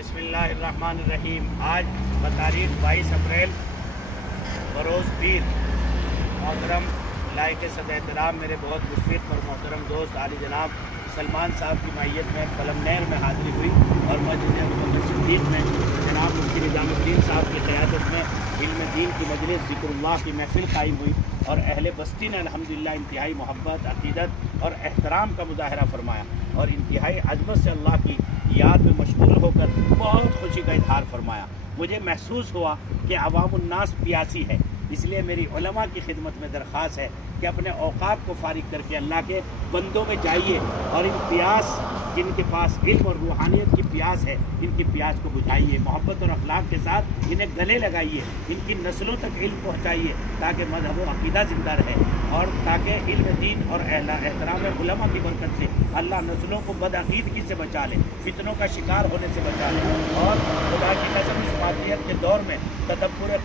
بسم اللہ الرحمن الرحیم۔ آج بتاریخ 22 اپریل بروز پیر محترم لائق صد احترام میرے بہت مشفق اور محترم دوست عالی جناب سلمان صاحب کی معیت میں پلمنیر میں حاضری ہوئی اور مسجد ابوبکر صدیق میں جناب مفتی نظام الدین صاحب کی قیادت میں علم دین کی مجلس ذکر اللہ کی محفل قائم ہوئی اور اہل بستی نے الحمدللہ انتہائی محبت، عقیدت اور احترام کا مظاہرہ فرمایا اور انتہائی عظمت سے اللہ کی یاد میں مشغول ہو کر بہت خوشی کا اظہار فرمایا۔ مجھے محسوس ہوا کہ عوام الناس پیاسی ہے، اس لیے میری علماء کی خدمت میں درخواست ہے کہ اپنے اوقات کو فارغ کر کے اللہ کے بندوں میں جائیے اور ان پیاس جن کے پاس علم اور روحانیت کی پیاس ہے، ان کی پیاس کو بجھائیے، محبت اور اخلاق کے ساتھ انہیں گلے لگائیے، ان کی نسلوں تک علم پہنچائیے تاکہ مذہب و عقیدہ زندہ رہے اور تاکہ علم دین اور احترام علماء کی برکت سے اللہ نسلوں کو بدعقیدگی سے بچا لے، فتنوں کا شکار ہونے سے بچا لے اور خدا کی قسم اس مادیت کے دور میں تدبر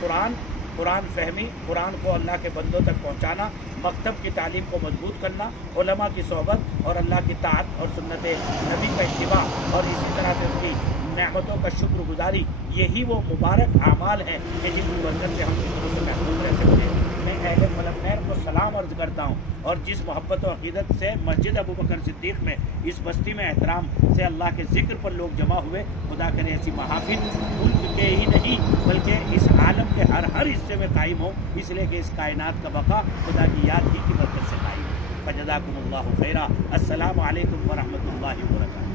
قرآن فہمی، قرآن کو اللہ کے بندوں تک پہنچانا، مکتب کی تعلیم کو مضبوط کرنا، علماء کی صحبت اور اللہ کی طاعت اور سنت نبی کا اتباع اور اسی طرح سے اس کی نعمتوں کا شکر گزاری، یہی وہ مبارک اعمال ہیں کہ جن کی برکت سے ہم سے محفوظ رہ سکتے ہیں۔ میں اہل پلمنیر کو سلام عرض کرتا ہوں اور جس محبت و عقیدت سے مسجد ابوبکر صدیق میں اس بستی میں احترام سے اللہ کے ذکر پر لوگ جمع ہوئے، خدا کرے ایسی محافل ملک کے ہی نہیں بلکہ اس عالم کے ہر حصے میں قائم ہو، اس لیے کہ اس کائنات کا بقا خدا کی یاد ہی کی برکت سے قائم ہو۔ فجزاکم اللہ خیرا۔ السلام علیکم ورحمۃ اللہ وبرکاتہ۔